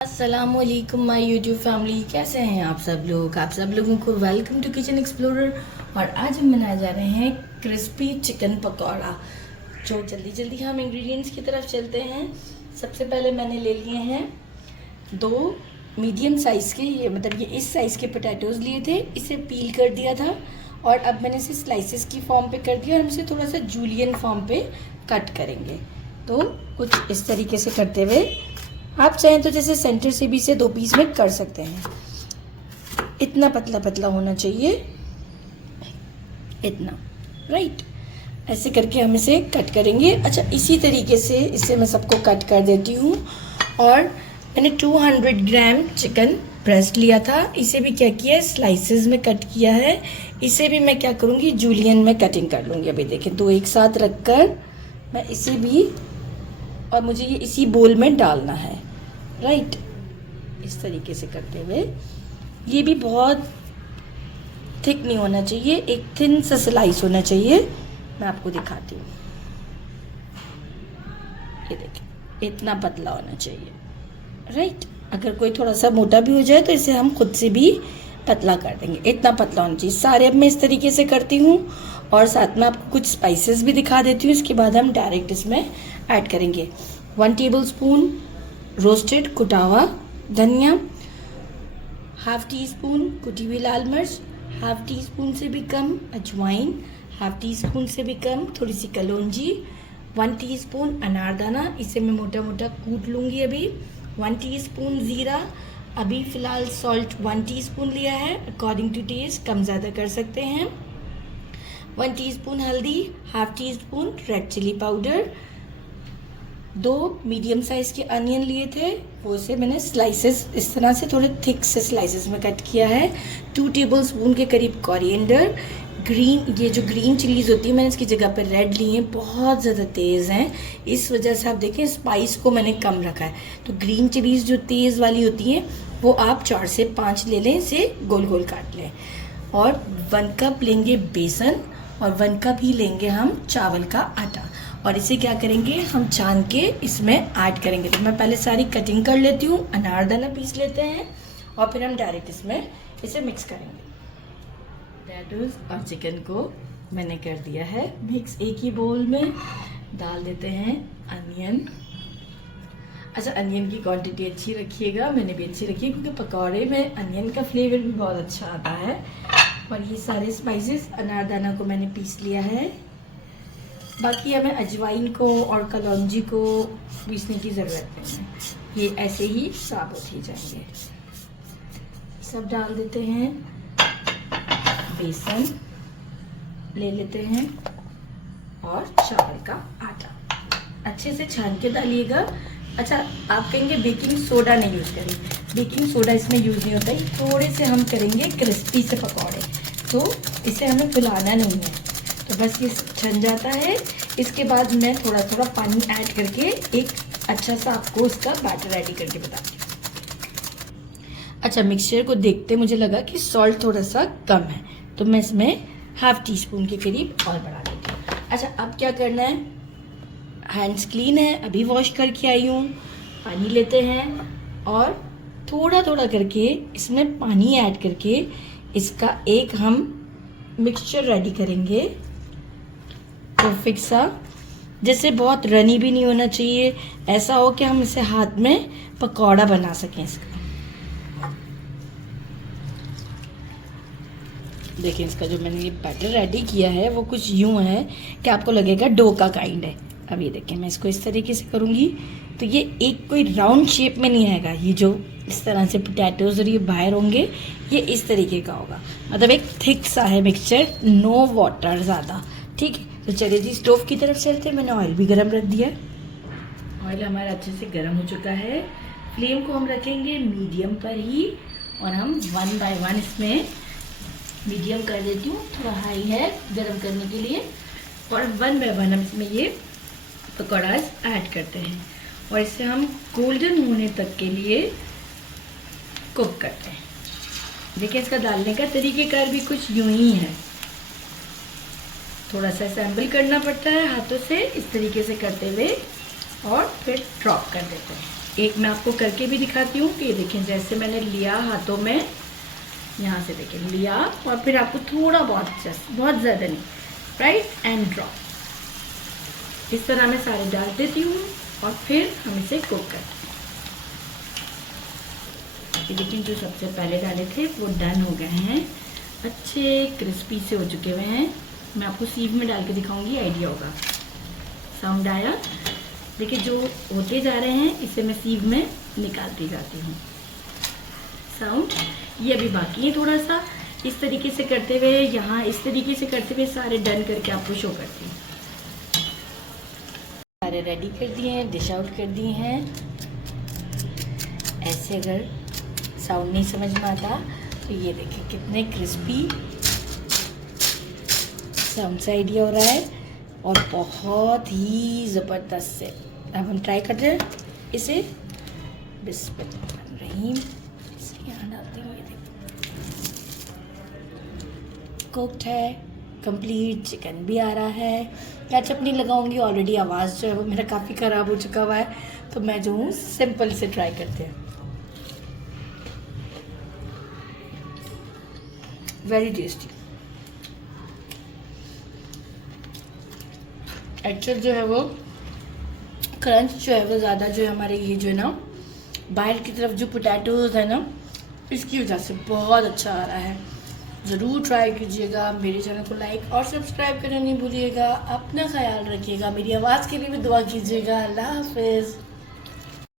अस्सलामुअलैकुम my YouTube family, कैसे हैं आप सब लोगों को वेलकम टू किचन एक्सप्लोरर। और आज हम बनाए जा रहे हैं क्रिस्पी चिकन पकौड़ा। जो जल्दी हम इंग्रेडिएंट्स की तरफ चलते हैं। सबसे पहले मैंने ले लिए हैं 2 मीडियम साइज़ के, ये इस साइज़ के पोटैटोज़ लिए थे। इसे पील कर दिया था और अब मैंने इसे स्लाइसेस की फॉर्म पे कर दिया और हम इसे थोड़ा सा जूलियन फॉर्म पे कट करेंगे। तो कुछ इस तरीके से करते हुए, आप चाहें तो जैसे सेंटर से भी इसे 2 पीस में कर सकते हैं। इतना पतला पतला होना चाहिए, इतना, राइट। ऐसे करके हम इसे कट करेंगे। अच्छा, इसी तरीके से इसे मैं सबको कट कर देती हूँ। और मैंने 200 ग्राम चिकन ब्रेस्ट लिया था, इसे भी क्या किया है, स्लाइसेस में कट किया है। इसे भी मैं क्या करूँगी, जूलियन में कटिंग कर लूँगी। अभी देखें, 2 एक साथ रख कर मैं इसे भी, और मुझे ये इसी बोल में डालना है, राइट। इस तरीके से करते हुए, ये भी बहुत थिक नहीं होना चाहिए, एक थिन सा स्लाइस होना चाहिए। मैं आपको दिखाती हूँ, ये देखिए, इतना पतला होना चाहिए, राइट। अगर कोई थोड़ा सा मोटा भी हो जाए तो इसे हम खुद से भी पतला कर देंगे। इतना पतला होना चाहिए। सारे अब मैं इस तरीके से करती हूँ और साथ में आपको कुछ स्पाइसेस भी दिखा देती हूँ। इसके बाद हम डायरेक्ट इसमें ऐड करेंगे 1 टेबलस्पून रोस्टेड कुटा हुआ धनिया, ½ टीस्पून कुटी हुई लाल मिर्च, ½ टीस्पून से भी कम अजवाइन, ½ टीस्पून से भी कम थोड़ी सी कलौंजी, 1 टीस्पून अनारदाना, इसे मैं मोटा मोटा कूट लूँगी अभी, 1 टीस्पून ज़ीरा। अभी फ़िलहाल सॉल्ट 1 टीस्पून लिया है, अकॉर्डिंग टू टेस्ट कम ज़्यादा कर सकते हैं। 1 टीस्पून हल्दी, ½ teaspoon red chilli powder. 2 medium size के अनियन लिए थे, वो से मैंने स्लाइसेस इस तरह से थोड़े थिक से स्लाइसेस में कट किया है। 2 टेबलस्पून के करीब कोरिएंडर। ये जो ग्रीन चिलीज़ होती है, मैंने इसकी जगह पर रेड ली हैं, बहुत ज़्यादा तेज़ हैं, इस वजह से आप देखें स्पाइस को मैंने कम रखा है। तो ग्रीन चिलीज़ जो तेज़ वाली होती हैं वो आप 4 से 5 ले लें, इसे गोल गोल काट लें। और 1 कप लेंगे बेसन और 1 कप ही लेंगे हम चावल का आटा। और इसे क्या करेंगे, हम छान के इसमें ऐड करेंगे। तो मैं पहले सारी कटिंग कर लेती हूँ, अनारदाना पीस लेते हैं और फिर हम डायरेक्ट इसमें इसे मिक्स करेंगे। पोटैटोज़ और चिकन को मैंने कर दिया है मिक्स। एक ही बोल में डाल देते हैं अनियन। अच्छा, अनियन की क्वांटिटी अच्छी रखिएगा, मैंने भी अच्छी रखी है क्योंकि पकौड़े में अनियन का फ्लेवर भी बहुत अच्छा आता है। और ये सारे स्पाइसेस, अनारदाना को मैंने पीस लिया है, बाकी हमें अजवाइन को और कलौंजी को पीसने की ज़रूरत नहीं है, ये ऐसे ही साबुत ही जाएंगे। सब डाल देते हैं। बेसन ले लेते हैं और चावल का आटा अच्छे से छान के डालिएगा। अच्छा, आप कहेंगे बेकिंग सोडा नहीं यूज़ करें, बेकिंग सोडा इसमें यूज़ नहीं होता है। थोड़े से हम करेंगे क्रिस्पी से पकौड़े, तो इसे हमें फुलाना नहीं है, तो बस ये छन जाता है। इसके बाद मैं थोड़ा थोड़ा पानी ऐड करके एक अच्छा सा आपको उसका बैटर रेडी करके बताती हूँ। अच्छा, मिक्सचर को देखते मुझे लगा कि सॉल्ट थोड़ा सा कम है, तो मैं इसमें ½ टीस्पून के करीब और बढ़ा देती हूँ। अच्छा, अब क्या करना है, हैंड्स क्लीन है, अभी वॉश करके आई हूँ। पानी लेते हैं और थोड़ा थोड़ा करके इसमें पानी ऐड करके इसका एक हम मिक्सचर रेडी करेंगे, परफेक्ट सा, जैसे बहुत रनी भी नहीं होना चाहिए, ऐसा हो कि हम इसे हाथ में पकौड़ा बना सकें इसका। देखिए, इसका जो मैंने ये बैटर रेडी किया है वो कुछ यूं है कि आपको लगेगा डो का काइंड है। अब ये देखिए, मैं इसको इस तरीके से करूँगी तो ये एक कोई राउंड शेप में नहीं आएगा। ये जो इस तरह से पोटैटोज़ और ये बाहर होंगे, ये इस तरीके का होगा, मतलब एक थिक सा है मिक्सचर, नो वाटर ज़्यादा, ठीक है। तो चलिए जी, स्टोव की तरफ चलते हैं। मैंने ऑयल भी गर्म रख दिया। ऑयल हमारा अच्छे से गर्म हो चुका है। फ्लेम को हम रखेंगे मीडियम पर ही और हम 1 बाय 1 इसमें मीडियम कर देती हूँ, थोड़ा हाई है गर्म करने के लिए। और 1 बाय 1 हम इसमें ये पकौड़ा ऐड करते हैं और इसे हम गोल्डन होने तक के लिए कुक करते हैं। देखिए, इसका डालने का तरीक़ेकार भी कुछ यूं ही है, थोड़ा सा असेंबल करना पड़ता है हाथों से, इस तरीके से करते हुए, और फिर ड्रॉप कर देते हैं। एक मैं आपको करके भी दिखाती हूँ कि देखें, जैसे मैंने लिया हाथों में, यहाँ से देखें लिया, और फिर आपको थोड़ा बहुत, जस्ट बहुत ज़्यादा नहीं, राइट एंड ड्रॉप। इस तरह मैं सारे डाल देती हूँ और फिर हम इसे कुक करते हैं। ये देखिए जो सबसे पहले डाले थे वो डन हो गए हैं, अच्छे क्रिस्पी से हो चुके हुए हैं। मैं आपको सीव में डाल के दिखाऊंगी, आइडिया होगा। साउंड आया? देखिए जो होते जा रहे हैं इसे मैं सीव में निकालती जाती हूँ। साउंड ये अभी बाकी है थोड़ा सा। इस तरीके से करते हुए, यहाँ इस तरीके से करते हुए सारे डन करके आपको शो करती हूँ। सारे रेडी कर दिए हैं, डिश आउट कर दिए हैं। ऐसे अगर साउंड नहीं समझ में आता तो ये देखिए कितने क्रिस्पी साउंड से आइडिया हो रहा है, और बहुत ही ज़बरदस्त से। अब हम ट्राई करते हैं इसे। बिस्मिल्लाहिर्रहमानिर्रहीम, इसे यहाँ डालते हैं। ये देखिए कुक्ड है, कंप्लीट चिकन भी आ रहा है। केचप नहीं लगाऊंगी, ऑलरेडी आवाज़ जो है वो मेरा काफ़ी ख़राब हो चुका हुआ है, तो मैं जो हूँ सिंपल से ट्राई करते हैं। Very tasty. एक्चुअल जो है वो क्रंच जो है वो ज़्यादा जो है हमारे ये जो है ना बाहर की तरफ जो पोटैटोज है ना, इसकी वजह से बहुत अच्छा आ रहा है। ज़रूर ट्राई कीजिएगा। मेरे चैनल को लाइक और सब्सक्राइब करना नहीं भूलिएगा। अपना ख्याल रखिएगा। मेरी आवाज़ के लिए भी दुआ कीजिएगा। अल्लाह हाफिज़।